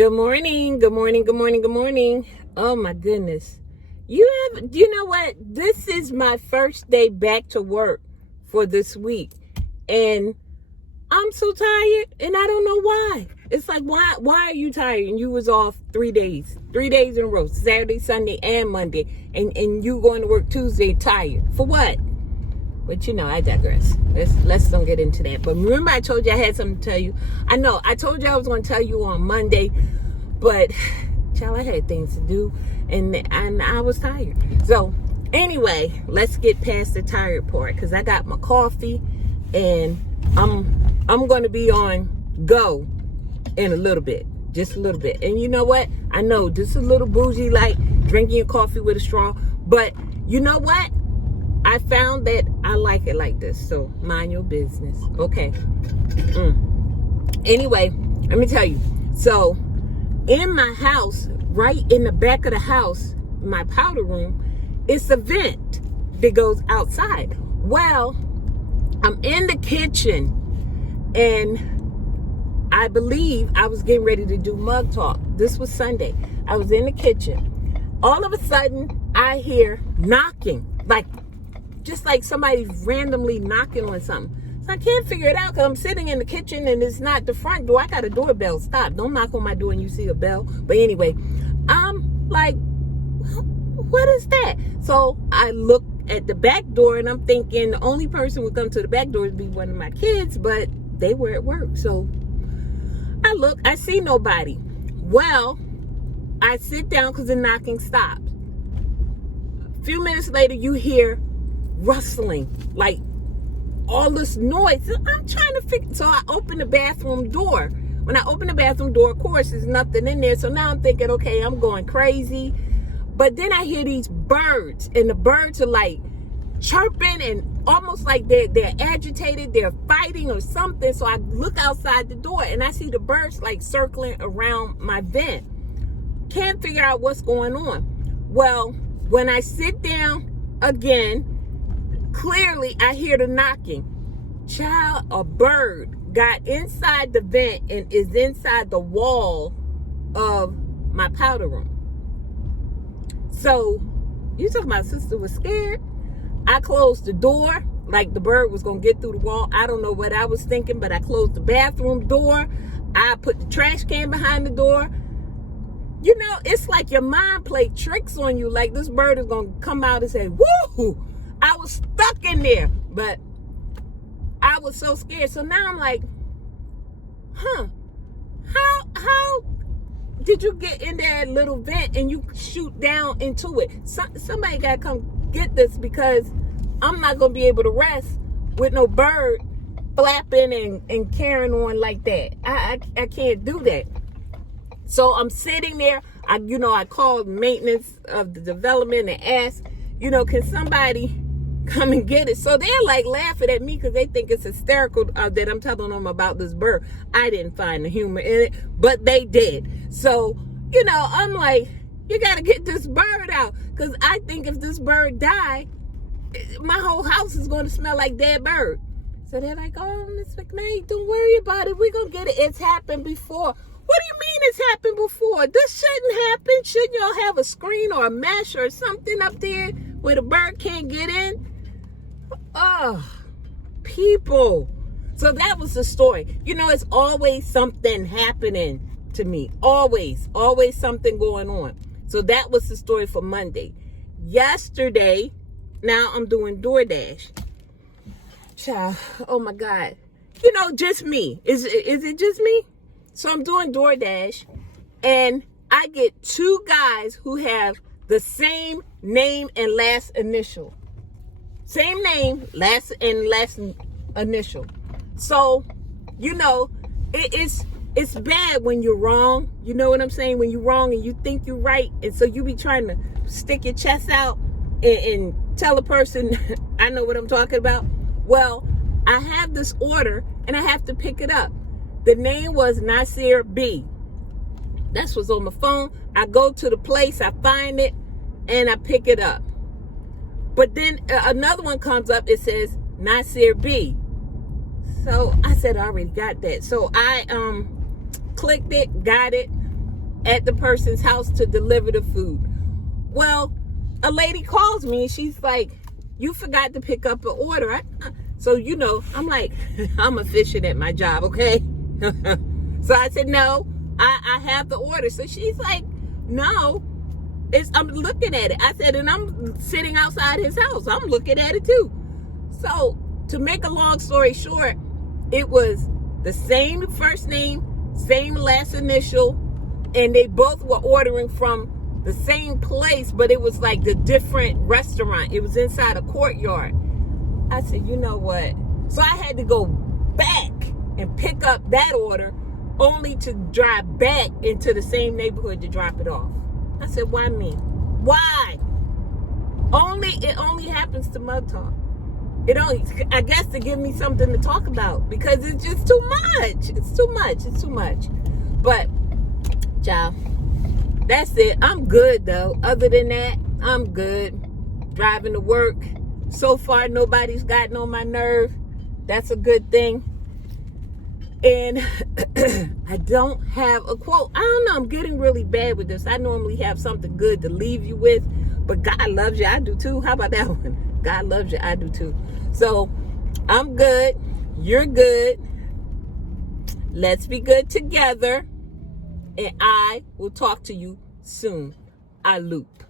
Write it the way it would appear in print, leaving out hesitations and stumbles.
Good morning, good morning, good morning, good morning. Oh my goodness. Do you know what? This is my first day back to work for this week. And I'm so tired and I don't know why. It's like, why are you tired? And you was off 3 days. 3 days in a row, Saturday, Sunday, and Monday. And you going to work Tuesday tired. For what? But I digress. Let's don't get into that. But remember I told you I had something to tell you. I know, I told you I was going to tell you on Monday. But, child, I had things to do. And I was tired. So, anyway, let's get past the tired part. Because I got my coffee. And I'm going to be on go in a little bit. Just a little bit. And you know what? I know this is a little bougie, like drinking your coffee with a straw. But you know what? I found that I like it like this. So mind your business. Okay. Anyway, let me tell you. So in my house, right in the back of the house, my powder room, it's a vent that goes outside. Well, I'm in the kitchen and I believe I was getting ready to do mug talk. This was Sunday. I was in the kitchen. All of a sudden, I hear knocking, just like somebody randomly knocking on something. So I can't figure it out because I'm sitting in the kitchen and it's not the front door. I got a doorbell. Stop. Don't knock on my door and you see a bell. But anyway, I'm like, what is that? So I look at the back door and I'm thinking the only person would come to the back door would be one of my kids, but they were at work. So I look, I see nobody. Well, I sit down because the knocking stopped. A few minutes later, you hear rustling, like all this noise. I'm trying to figure. So I open the bathroom door. When I open the bathroom door, of course, there's nothing in there. So now I'm thinking, okay, I'm going crazy. But then I hear these birds, and the birds are like chirping and almost like they're agitated, they're fighting or something. So I look outside the door and I see the birds like circling around my vent. Can't figure out what's going on. Well, when I sit down again, clearly I hear the knocking. Child, a bird got inside the vent and is inside the wall of my powder room. So, you talking my sister was scared? I closed the door like the bird was going to get through the wall. I don't know what I was thinking, but I closed the bathroom door. I put the trash can behind the door. It's like your mind played tricks on you. Like this bird is going to come out and say, woo! I was stuck in there, but I was so scared. So now I'm like, how did you get in that little vent and you shoot down into it? Somebody got to come get this because I'm not going to be able to rest with no bird flapping and carrying on like that. I can't do that. So I'm sitting there. I called maintenance of the development and asked, can somebody come and get it? So they're like laughing at me because they think it's hysterical that I'm telling them about this bird. I didn't find the humor in it, but they did. So, I'm like, you got to get this bird out because I think if this bird died, my whole house is going to smell like dead bird. So they're like, oh, Miss McMahon, don't worry about it. We're going to get it. It's happened before. What do you mean it's happened before? This shouldn't happen. Shouldn't y'all have a screen or a mesh or something up there where the bird can't get in? Oh, people. So that was the story. It's always something happening to me. Always something going on. So that was the story for Monday. Yesterday, now I'm doing DoorDash. Child, oh my God. Just me. Is it just me? So I'm doing DoorDash and I get two guys who have the same name and last initial. Same name, last initial. So, it's bad when you're wrong. You know what I'm saying? When you're wrong and you think you're right. And so you be trying to stick your chest out and tell a person, I know what I'm talking about. Well, I have this order and I have to pick it up. The name was Nasir B. That's what's on my phone. I go to the place, I find it, and I pick it up. But then another one comes up, it says Nasir B. So I said, I already got that. So I clicked it, got it. at the person's house to deliver the food. Well, a lady calls me and she's like, you forgot to pick up an order. So, you know, I'm like, I'm efficient at my job, okay? So I said, no, I have the order. So she's like, no, I'm looking at it. I said, and I'm sitting outside his house. I'm looking at it too. So to make a long story short, it was the same first name, same last initial, and they both were ordering from the same place, but it was like the different restaurant. It was inside a courtyard. I said, you know what? So I had to go back and pick up that order only to drive back into the same neighborhood to drop it off. I said, why me? Why? It only happens to Mug Talk. I guess to give me something to talk about because it's just too much. It's too much. But, y'all, that's it. I'm good though. Other than that, I'm good. Driving to work. So far, nobody's gotten on my nerve. That's a good thing. And I don't have a quote. I don't know. I'm getting really bad with this. I normally have something good to leave you with. But God loves you. I do too. How about that one? God loves you. I do too. So I'm good. You're good. Let's be good together. And I will talk to you soon. I loop.